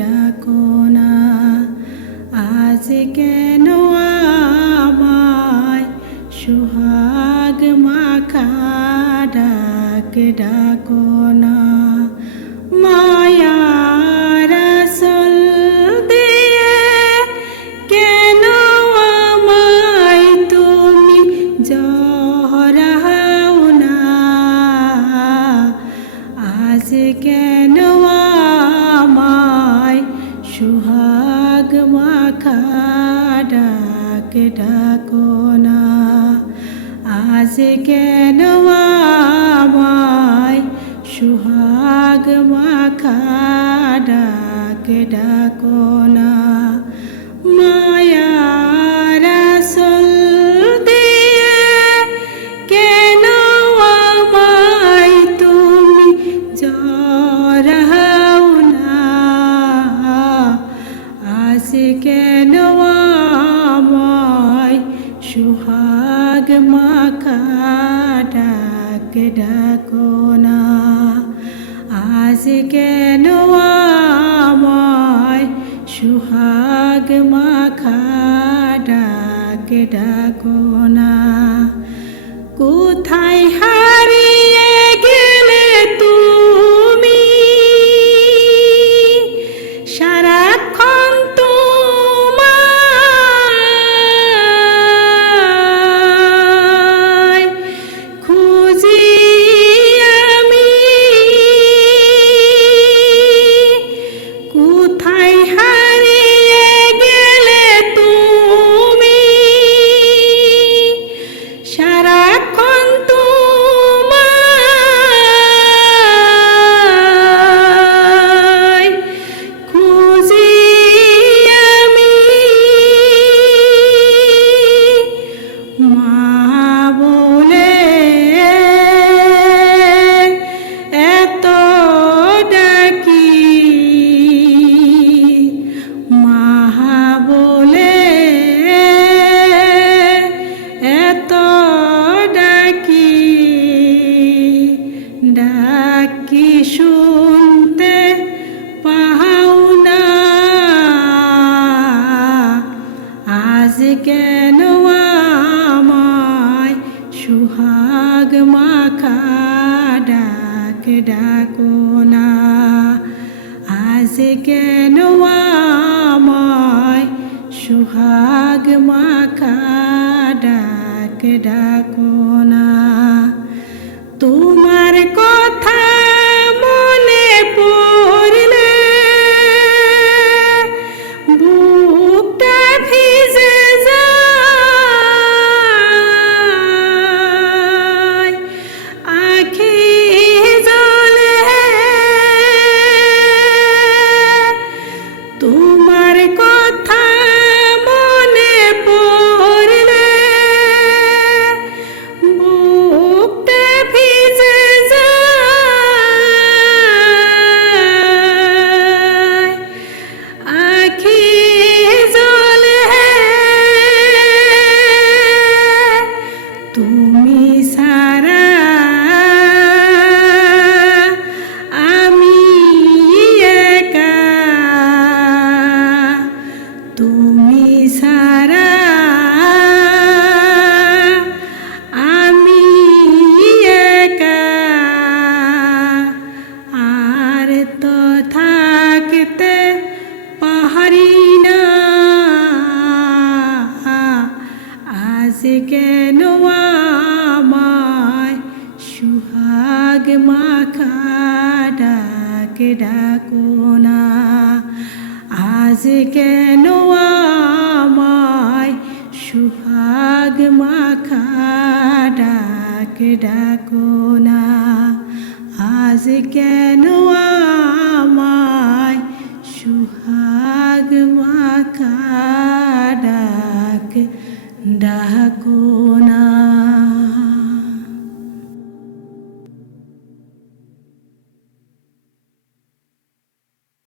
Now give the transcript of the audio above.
ডাকো না। আজ কেন আমায় সোহাগ মাখা ডাক ডাকো না। মায়ার আঁচল দিয়ে কেন আমায় তুমি জড়াও না। আজ কেন আমায় সোহাগ মাখা ডাক ডাকো না। আজ কেন আমায় সোহাগ মাখা ডাক ডাকো না। মায়ার আঁচল দিয়ে কেন আমায় তুমি জড়াও না। আজ কেন আমায় সোহাগ মাখা ডাক ডাকো না। আজ কেন আমায় সোহাগ মাখা ডাক ডাকো না। কোথায় হারিয়ে গেলে তুমি সারাক্ষণ তোমায় খুঁজি আমি। কোথায় হারিয়ে গেলে তুমি সারাক্ষণ তোমায় খুঁজি আমি। মা বলে এত ডাকি, মা বলে এত ডাকি, ডাকি শুনতে পাও না। আজ কেন আমায় সোহাগ মাখা ডাক ডাকো না। আজ কেন আমায় সোহাগ মাখা ডাক ডাকো না। তোমার কথা মনে পড়লে বুকটা ভিজে যায়, আখি জলে। তোমার কথা মনে পড়লে বুকটা ভিজে যায়, আখি জলে। তুমি সারা আমি একা, তুমি সারা আমি একা। আর তো থাকতে পারি না। আজ কেন আমায় সোহাগ মাখা ডাক ডাকো না। আজ কেন আমায় সোহাগ মাখা ডাক ডাকো